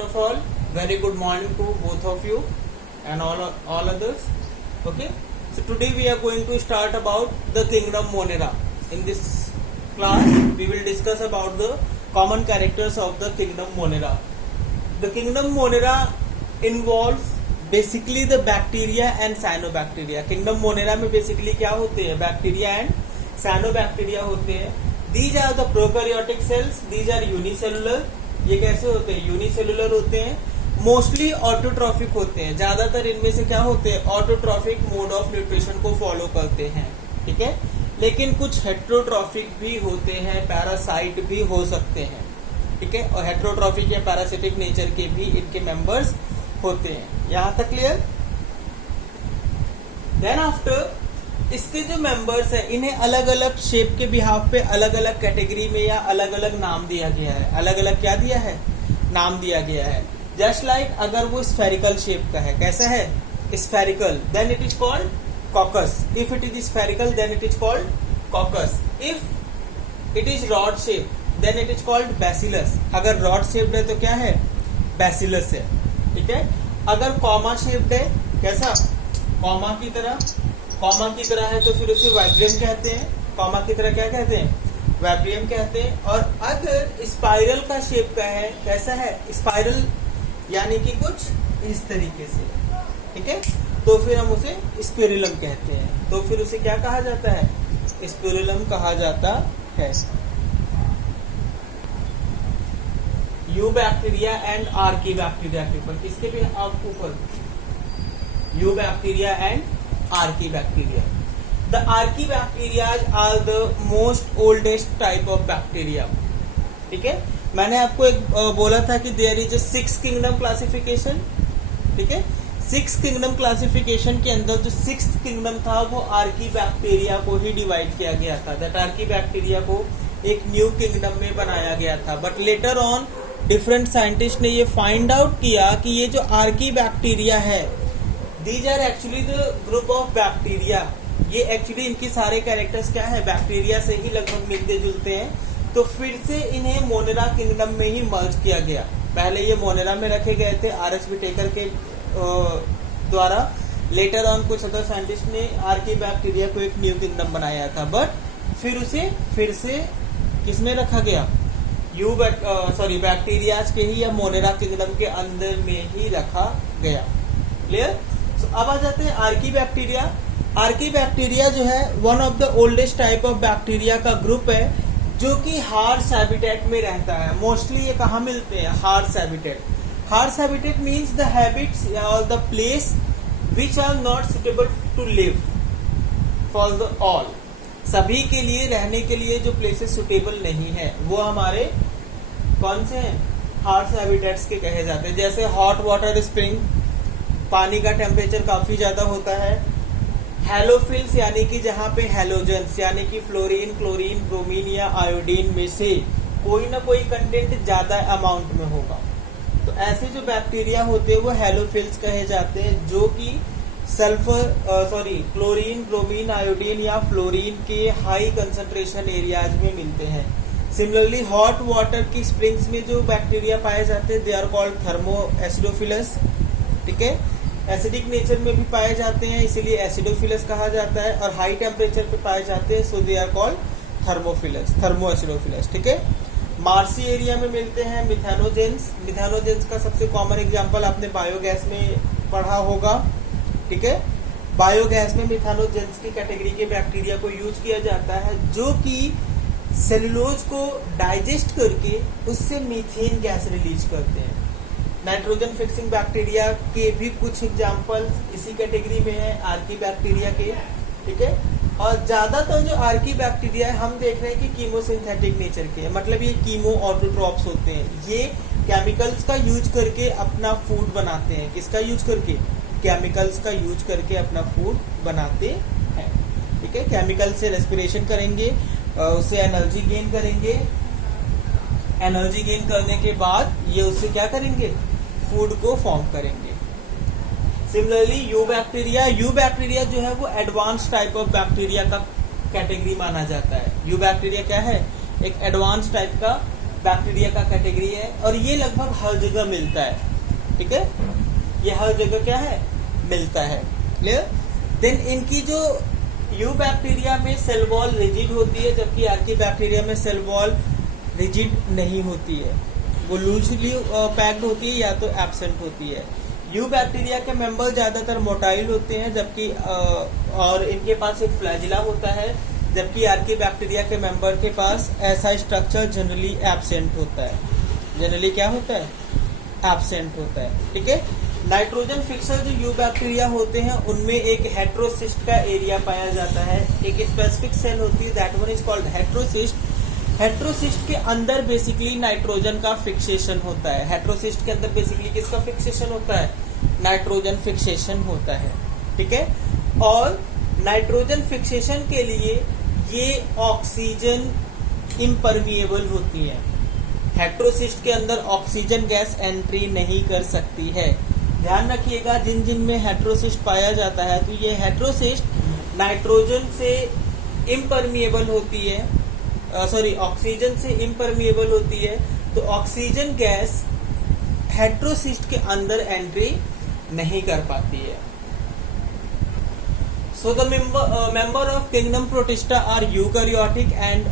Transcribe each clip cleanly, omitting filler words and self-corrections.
of all, very good morning to both of you and all others. Okay, so today we are going to start about the kingdom Monera. In this class, we will discuss about the common characters of the kingdom Monera. The kingdom Monera involves basically the bacteria and cyanobacteria. Kingdom Monera में basically क्या होते हैं? Bacteria and cyanobacteria होते हैं. These are the prokaryotic cells. These are unicellular. ये कैसे होते हैं? यूनिसेलुलर होते हैं. मोस्टली ऑटोट्रॉफिक होते हैं. ज्यादातर इनमें से क्या होते हैं? ऑटोट्रॉफिक मोड ऑफ न्यूट्रिशन को फॉलो करते हैं. ठीक है, लेकिन कुछ हेट्रोट्रॉफिक भी होते हैं, पैरासाइट भी हो सकते हैं. ठीक है, और हेट्रोट्रॉफिक या पैरासिटिक नेचर के भी इनके मेंबर्स होते हैं. यहां तक क्लियर? देन आफ्टर इसके जो मेंबर्स है इन्हें अलग अलग शेप के बिहाफ पे अलग अलग कैटेगरी में या अलग अलग नाम दिया गया है. अलग अलग क्या दिया है? नाम दिया गया है. जस्ट लाइक अगर वो स्फेरिकल शेप का है, कैसा है? Spherical, then it is called coccus. If it is spherical then it is called coccus. If it is rod shape then it is called bacillus. अगर रॉड शेप्ड है तो क्या है? बैसिलस है. ठीक है, अगर कॉमा शेप्ड है, कैसा? कॉमा की तरह है तो फिर उसे वाइब्रियम कहते हैं. कॉमा की तरह क्या कहते हैं? वाइब्रियम कहते हैं. और अगर स्पाइरल का शेप का है, कैसा है? स्पाइरल, यानी कि कुछ इस तरीके से. ठीक है, तो फिर हम उसे स्पिरुलम कहते हैं. तो फिर उसे क्या कहा जाता है? स्पिरुलम कहा जाता है. You bacteria and Archie bacteria के ऊपर, किसके भी आपके ऊपर? You bacteria and Archie bacteria. The archibacteria are the most oldest type of bacteria. ठीक है, मैंने आपको एक बोला था कि there is a 6 kingdom classification. ठीक है, 6 kingdom classification के अंदर जो 6th kingdom था वो archibacteria को ही डिवाइड किया गया था. That archibacteria को एक न्यू किंगडम में बनाया गया था. But later on different scientist ने ये फाइंड आउट किया कि ये जो आर्कीबैक्टीरिया है, these are actually the group of bacteria. ये एक्चुअली इनके सारे कैरेक्टर्स क्या है? बैक्टीरिया से ही लगभग मिलते जुलते हैं. तो फिर से इन्हें मोनेरा किंगडम में ही मर्ज किया गया. पहले ये मोनेरा में रखे गए थे आर.एच. विटेकर के द्वारा. लेटर ऑन कुछ अदर साइंटिस्ट ने आर्कीबैक्टीरिया को एक न्यू किंगडम बनाया था. बट फिर उसे फिर से किसमें रखा गया? बैक्टीरियाज के ही या मोनेरा किंगडम के अंदर में ही रखा गया. क्लियर? अब आ जाते हैं आर्कीबैक्टीरिया. आर्कीबैक्टीरिया जो है one of the oldest type of bacteria का ग्रुप है जो कि हार्श हैबिटेट में रहता है. मोस्टली ये कहाँ मिलते हैं? Harsh habitat. Harsh habitat means the habits और the place which are not suitable to live for the all. सभी के लिए रहने के लिए जो प्लेसेस सुटेबल नहीं है वो हमारे कौन से हैं? हार्श हैबिटेट्स के कहे जाते हैं. जैसे हॉट वाटर स्प्रिंग, पानी का टेम्परेचर काफी ज्यादा होता है. हैलोफिल्स, यानी कि जहाँ पे हैलोजेंस यानी कि फ्लोरीन, क्लोरीन, ब्रोमीन या आयोडीन में से कोई ना कोई कंटेंट ज्यादा अमाउंट में होगा. तो ऐसे जो बैक्टीरिया होते हैं वो हैलोफिल्स कहे जाते हैं, जो कि क्लोरीन, ब्रोमीन, आयोडीन या फ्लोरीन के हाई कंसंट्रेशन एरियाज में मिलते हैं. सिमिलरली हॉट वाटर की स्प्रिंग्स में जो बैक्टीरिया पाए जाते हैं they are called thermo acidophilus. ठीक है, एसिडिक नेचर में भी पाए जाते हैं इसीलिए एसिडोफिलस कहा जाता है. और हाई टेम्परेचर पे पाए जाते हैं so they are called thermo acidophilus. ठीक है, मार्सी एरिया में मिलते हैं मिथेनोजेंस. मिथेनोजेंस का सबसे कॉमन एग्जांपल आपने बायोगैस में पढ़ा होगा. ठीक है, बायोगैस में मिथेनोजेंस की कैटेगरी के बैक्टीरिया को यूज किया जाता है जो कि सेलुलोज को डाइजेस्ट करके उससे मीथेन गैस रिलीज करते हैं. नाइट्रोजन फिक्सिंग बैक्टीरिया के भी कुछ एग्जांपल इसी कैटेगरी में है आर्कीबैक्टीरिया के. ठीक है, और ज्यादातर जो आर्कीबैक्टीरिया है हम देख रहे हैं कि कीमोसिंथेटिक नेचर के है. मतलब ये कीमो ऑटोट्रॉप्स होते हैं. ये केमिकल्स का यूज करके अपना फूड बनाते हैं. किसका यूज करके? केमिकल्स का यूज करके अपना फूड बनाते हैं. ठीक है, केमिकल से रेस्पिरेशन करेंगे, उससे एनर्जी गेन करेंगे. एनर्जी गेन करने के बाद ये उससे क्या करेंगे? फूड को फॉर्म करेंगे. सिमिलरली यू बैक्टीरिया जो है वो एडवांस टाइप ऑफ बैक्टीरिया का कैटेगरी माना जाता है. यू बैक्टीरिया क्या है? एक एडवांस टाइप का बैक्टीरिया का कैटेगरी है और ये लगभग हर जगह मिलता है। ठीक है, ये हर जगह क्या है, मिलता है। क्लियर। देन इनकी जो यू बैक्टीरिया में सेल वॉल रिजिड होती है, जबकि आर्की बैक्टीरिया में सेल वॉल रिजिड नहीं होती है, वो लूजली पैक्ड होती है या तो एब्सेंट होती है। यू बैक्टीरिया के मेंबर ज्यादातर मोटाइल होते हैं, जबकि और इनके पास एक फ्लैजिला होता है, जबकि आर्की बैक्टीरिया के मेंबर के पास ऐसा स्ट्रक्चर जनरली एब्सेंट होता है। जनरली क्या होता है, एब्सेंट होता है। ठीक है। नाइट्रोजन फिक्सर जो यू बैक्टीरिया होते हैं उनमें एक हेट्रोसिस्ट का एरिया पाया जाता है, एक स्पेसिफिक सेल होती है, that one is called heterocyst. Heterocyst के अंदर बेसिकली नाइट्रोजन का फिक्सेशन होता है। हेट्रोसिस्ट के अंदर बेसिकली किसका फिक्सेशन होता है, नाइट्रोजन फिक्सेशन होता है। ठीक है। और नाइट्रोजन फिक्सेशन के लिए ये ऑक्सीजन इम्परमिएबल होती है। हेट्रोसिस्ट के अंदर ऑक्सीजन गैस एंट्री नहीं कर सकती है। ध्यान रखिएगा, जिन जिन में हेट्रोसिस्ट पाया जाता है तो ये हेट्रोसिस्ट नाइट्रोजन से इम्परमिएबल होती है, ऑक्सीजन से इम्परमिएबल होती है, तो ऑक्सीजन गैस हेट्रोसिस्ट के अंदर एंट्री नहीं कर पाती है। So the member of kingdom protista are eukaryotic and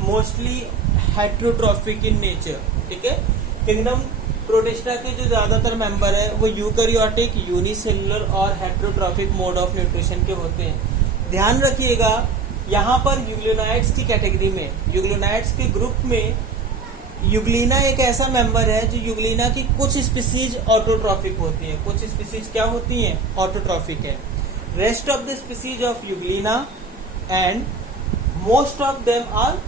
mostly heterotrophic in nature. ठीक है। किंगडम प्रोटिस्टा के जो ज्यादातर मेंबर है वो यूकैरियोटिक, यूनिसेलुलर और हेट्रोट्रॉफिक मोड ऑफ न्यूट्रिशन के होते हैं। ध्यान रखिएगा, यहाँ पर यूग्लियोनाइड्स की कैटेगरी में, यूग्लियोनाइड्स के ग्रुप में यूग्लिना एक ऐसा मेंबर है जो यूग्लिना की कुछ स्पीसीज ऑटोट्रॉफिक होती है। कुछ स्पीसीज क्या होती हैं, ऑटोट्रॉफिक है। Rest of the species of euglena and most of them are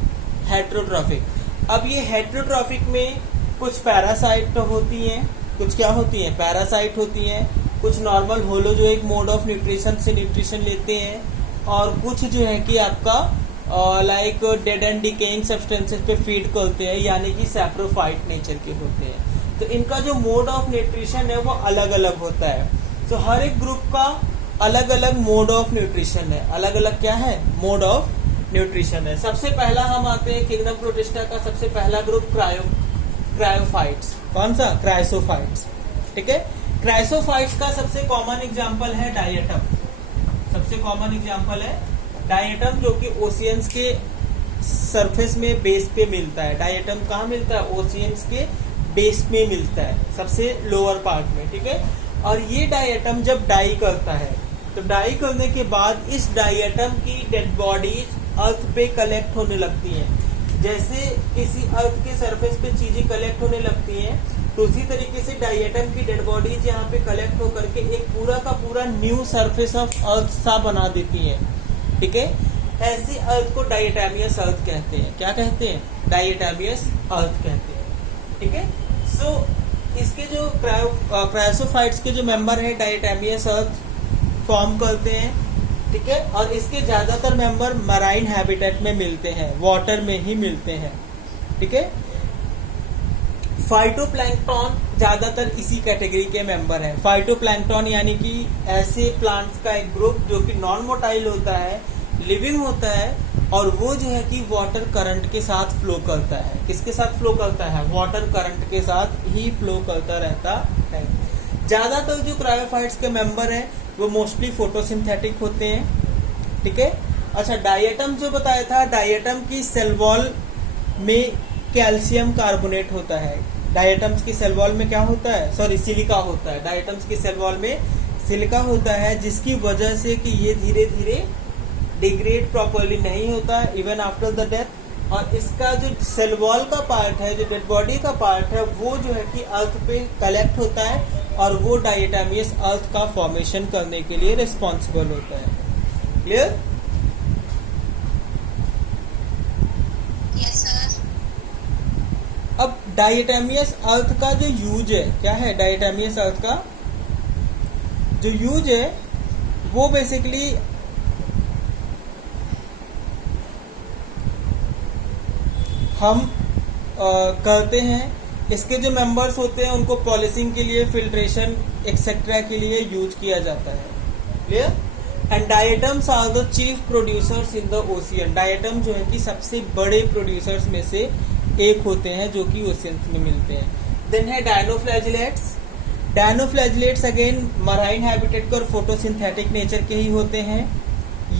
heterotrophic. अब ये हेट्रोट्रॉफिक में कुछ पैरासाइट होती हैं, कुछ क्या होती हैं, पैरासाइट होती हैं, कुछ normal holozoic mode of nutrition से न्यूट्रिशन लेते हैं, और कुछ जो है कि आपका like dead and decaying substances पे फीड करते हैं, यानी कि सैप्रोफाइट नेचर के होते हैं। तो इनका जो मोड ऑफ न्यूट्रिशन है वो अलग अलग होता है। तो हर एक ग्रुप का अलग अलग मोड ऑफ न्यूट्रिशन है, अलग अलग क्या है, मोड ऑफ न्यूट्रिशन है। सबसे पहला हम आते हैं किंगडम प्रोटिस्टा का सबसे पहला ग्रुप क्रायोफाइट्स। कौन सा, क्राइसोफाइट्स। ठीक है। क्राइसोफाइट्स का सबसे कॉमन एग्जांपल है डायटम। सबसे कॉमन एग्जांपल है डायटम, जो कि ओशियंस के सरफेस में बेस पे मिलता है। डायटम कहाँ मिलता है, ओशियंस के बेस में मिलता है, सबसे लोअर पार्ट में। ठीक है। और ये डायटम जब डाई करता है तो डाई करने के बाद इस डायटम की डेड बॉडीज अर्थ पे कलेक्ट होने लगती हैं। जैसे किसी अर्थ के सरफेस पे चीजें कलेक्ट होने लगती हैं, तो उसी तरीके से डायटम की डेड बॉडीज यहाँ पे कलेक्ट होकर के एक पूरा का पूरा न्यू सरफेस ऑफ अर्थ सा बना देती हैं। ठीक है। ऐसी अर्थ को डायटैमियस अर्थ कहते हैं। क्या कहते हैं, डायटैमियस अर्थ कहते हैं। ठीक है। सो इसके जो क्रायोसोफाइट्स के जो मेंबर है डायटैमियस अर्थ फॉर्म करते हैं। ठीक है। और इसके ज्यादातर मेंबर मराइन हैबिटेट में मिलते हैं, वाटर में ही मिलते हैं। ठीक है। फाइटोप्लैंक्टन ज्यादातर इसी कैटेगरी के मेंबर हैं। फाइटोप्लैंक्टन यानी कि ऐसे प्लांट्स का एक ग्रुप जो कि नॉन मोटाइल होता है, लिविंग होता है, और वो जो है कि वाटर करंट के साथ फ्लो करता है। किसके साथ फ्लो करता है, वाटर करंट के साथ ही फ्लो करता रहता है। ज्यादातर जो क्रायोफाइट्स के मेंबर हैं वो मोस्टली फोटोसिंथेटिक होते हैं। ठीक है। अच्छा, डायटम जो बताया था, डायटम की सेल वॉल में कैल्शियम कार्बोनेट होता है। डायटम्स की सेल वॉल में क्या होता है, सिलिका होता है। डायटम्स की सेल वॉल में सिलिका होता है, जिसकी वजह से कि ये धीरे धीरे डिग्रेड प्रॉपरली नहीं होता है इवन आफ्टर द डेथ। और इसका जो सेल वॉल का पार्ट है, जो डेड बॉडी का पार्ट है, वो जो है कि अर्थ पे कलेक्ट होता है और वो डायटैमियस अर्थ का फॉर्मेशन करने के लिए रिस्पॉन्सिबल होता है। क्लियर। Yes sir. अब डायटैमियस अर्थ का जो यूज है, क्या है, डायटैमियस अर्थ का जो यूज है वो बेसिकली हम करते हैं। इसके जो मेंबर्स होते हैं उनको पॉलिशिंग के लिए, फिल्ट्रेशन एक्सेट्रा के लिए यूज किया जाता है। Clear. And diatoms are the chief producers in the ocean. Diatom जो है कि सबसे बड़े प्रोड्यूसर्स में से एक होते हैं जो कि ओशियंस में मिलते हैं। देन है dinoflagellates. Dinoflagellates again marine habitat और फोटोसिंथेटिक नेचर के ही होते हैं।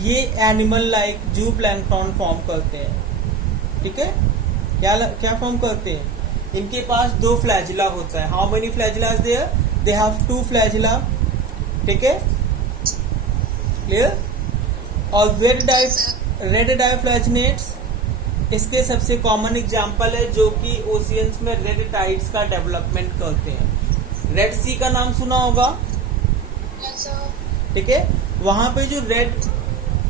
ये एनिमल लाइक जू प्लैंकटन फॉर्म करते हैं। ठीक है, क्या फॉर्म करते हैं? इनके पास 2 फ्लैजिला होता है। How many flagellas there? They have 2 flagella. ठीक है, क्लियर? और रेड डायफ्लैजिनेट्स इसके सबसे कॉमन एग्जांपल है जो कि ओशियंस में रेड टाइड्स का डेवलपमेंट करते हैं। रेड सी का नाम सुना होगा। ठीक है, वहां पे जो रेड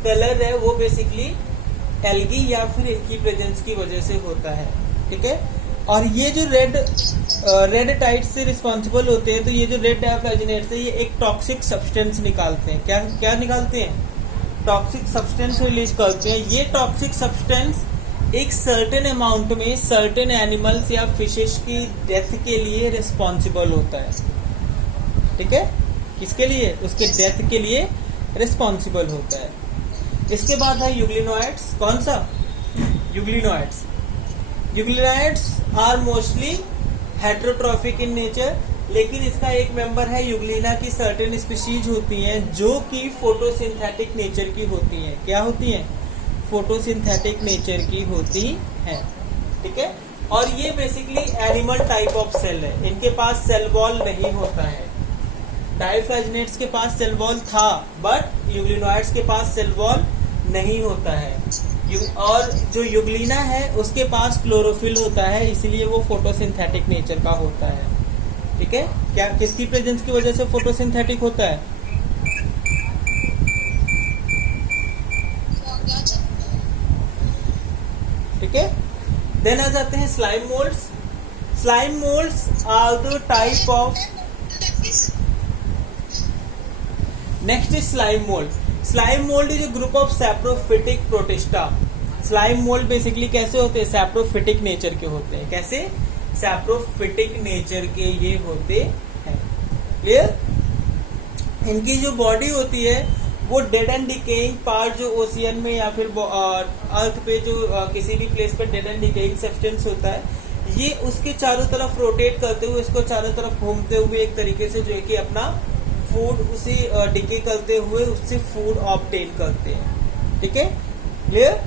कलर है वो बेसिकली एल्गी या फिर इनकी प्रेजेंस की वजह से होता है। ठीक है, और ये जो रेड टाइड से रिस्पॉन्सिबल होते हैं, तो ये जो रेड डायफ्लैजिनेट्स है ये एक टॉक्सिक सब्सटेंस निकालते हैं। क्या निकालते हैं? टॉक्सिक सब्सटेंस रिलीज करते हैं। ये टॉक्सिक सब्सटेंस एक सर्टेन अमाउंट में सर्टेन एनिमल्स या फिशेस की डेथ के लिए रिस्पॉन्सिबल होता है। ठीक है, किसके लिए? उसके डेथ के लिए रिस्पॉन्सिबल होता है। इसके बाद है यूग्लिनोइड्स। कौन सा? Euglenoids. Euglenoids are mostly heterotrophic in nature, लेकिन इसका एक मेंबर है यूग्लिना की सर्टेन स्पीशीज होती हैं जो कि फोटोसिंथेटिक नेचर की होती हैं। क्या होती हैं? फोटोसिंथेटिक नेचर की होती हैं। ठीक है, और ये basically animal type of cell है। इनके पास सेल वॉल नहीं होता है। डायफ्लैजिनेट्स के पास सेल वॉल था, बट यूग्लिनोइड्स के पास सेल वॉल नहीं होता है। और जो यूग्लिना है उसके पास क्लोरोफिल होता है, इसलिए वो फोटोसिंथेटिक नेचर का होता है। ठीक है, क्या किसकी प्रेजेंस की वजह से फोटोसिंथेटिक होता है? ठीक है, देन आ जाते हैं slime moulds. Slime moulds are the type of next is slime mould. Slime mould is a group of saprophytic protista. Slime mould basically कैसे होते हैं? सैप्रोफिटिक नेचर के होते हैं। कैसे? सैप्रोफिटिक नेचर के ये होते हैं। क्लियर? इनकी जो बॉडी होती है वो डेड एंड डिकेइंग पार्ट जो ओशियन में या फिर अर्थ पे जो किसी भी प्लेस पे डेड एंड डिकेइंग सब्सटेंस होता है, ये उसके चारों तरफ रोटेट करते हुए, इसको चारों तरफ घूमते हुए एक तरीके से जो है कि अपना फूड उसी डिके करते हुए उससे फूड ऑब्टेन करते हैं। ठीक है, clear?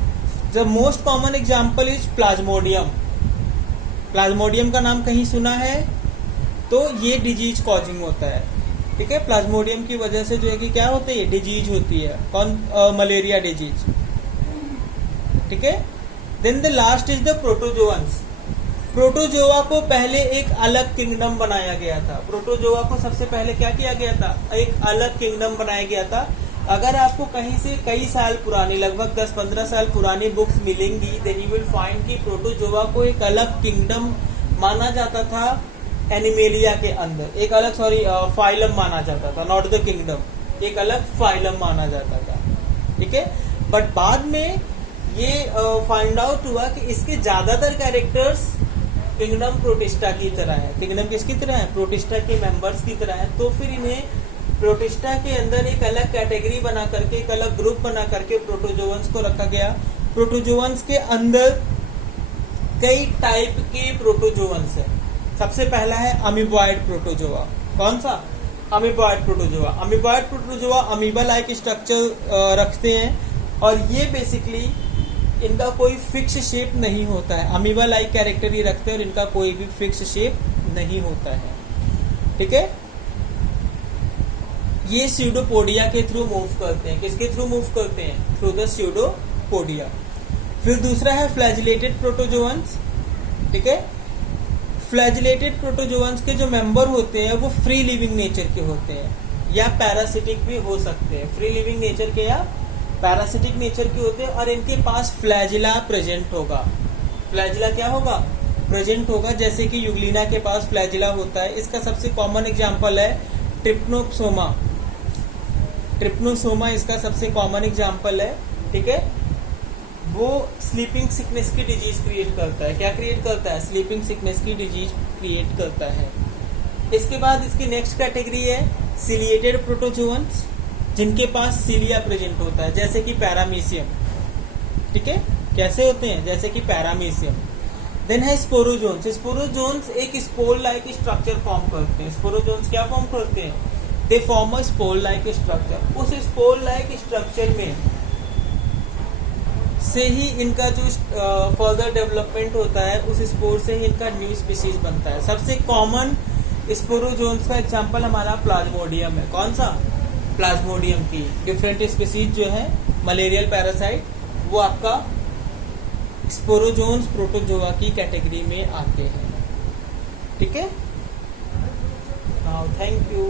The most common example is Plasmodium. Plasmodium का नाम कहीं सुना है? तो ये डिजीज कॉजिंग होता है। ठीक है, प्लाज्मोडियम की वजह से जो है कि क्या होता है? डिजीज होती है। कौन? Malaria disease. ठीक है, then the last is the protozoans. Protozoa को पहले एक अलग किंगडम बनाया गया था। प्रोटोजोआ को सबसे पहले क्या किया गया था? एक अलग किंगडम बनाया गया था। अगर आपको कहीं से कई साल पुरानी, लगभग 10-15 साल पुरानी बुक्स मिलेंगी, देन यू विल फाइंड कि प्रोटोजोआ को एक अलग किंगडम माना जाता था एनिमेलिया के अंदर। एक अलग फाइलम माना जाता था, नॉट द किंगडम। एक अलग फाइलम माना जाता था। ठीक है, बट बाद में ये फाइंड आउट हुआ कि इसके ज्यादातर कैरेक्टर्स किंगडम प्रोटिस्टा की तरह है। किंगडम किसकी तरह है? प्रोटिस्टा के मेंबर्स की तरह है। तो फिर इन्हें प्रोटिस्टा के अंदर एक अलग कैटेगरी बना करके, एक अलग ग्रुप बना करके प्रोटोजोअन्स को रखा गया। प्रोटोजोअन्स के अंदर कई टाइप के प्रोटोजोअन्स है। सबसे पहला है अमीबॉइड प्रोटोजोआ। कौन सा? Amoeboid protozoa. Amoeboid protozoa amoeba like structure रखते हैं और ये बेसिकली इनका कोई फिक्स शेप नहीं होता है। अमीबा लाइक कैरेक्टर ही रखते हैं और इनका कोई भी फिक्स शेप नहीं होता है। ठीक है, ये स्यूडोपोडिया के थ्रू मूव करते हैं। किसके थ्रू मूव करते हैं? Through the pseudopodia. फिर दूसरा है फ्लैजिलेटेड प्रोटोजोअन्स। ठीक है, फ्लैजिलेटेड प्रोटोजोअन्स के जो मेंबर होते हैं वो फ्री लिविंग नेचर के होते हैं या पैरासिटिक भी हो सकते हैं। फ्री लिविंग नेचर के या पैरासिटिक नेचर के होते हैं और इनके पास फ्लैजिला प्रेजेंट होगा। फ्लैजिला क्या होगा? प्रेजेंट होगा। जैसे कि यूग्लिना के पास फ्लैजिला होता है। इसका सबसे कॉमन एग्जांपल है ट्रिप्नोसोमा। ट्रिप्नोसोमा इसका सबसे कॉमन एग्जांपल है। ठीक है, वो स्लीपिंग सिकनेस की डिजीज क्रिएट करता है। क्या क्रिएट करता है? स्लीपिंग सिकनेस की डिजीज क्रिएट करता है। इसके बाद इसकी नेक्स्ट कैटेगरी है सिलिएटेड प्रोटोजोअन्स, जिनके पास सीलिया प्रेजेंट होता है, जैसे कि पैरामीशियम। ठीक है, कैसे होते हैं? जैसे कि पैरामीशियम। देन है स्पोरोजोन्स। स्पोरोजोन्स एक स्पोर लाइक स्ट्रक्चर फॉर्म करते हैं। स्पोरोजोन्स क्या फॉर्म करते हैं? They form a spore like structure. उस स्पोर लाइक स्ट्रक्चर में से ही इनका जो फर्दर डेवलपमेंट होता है, उस स्पोर से ही इनका न्यू स्पीसीज बनता है। सबसे कॉमन स्पोरोजोन्स का एग्जांपल हमारा प्लाज्मोडियम है। कौन सा? प्लाज्मोडियम की डिफरेंट स्पीसीज जो है मलेरियल पैरासाइट, वो आपका स्पोरोजोन्स प्रोटोजोआ की कैटेगरी में आते हैं। ठीक है, नाउ थैंक यू।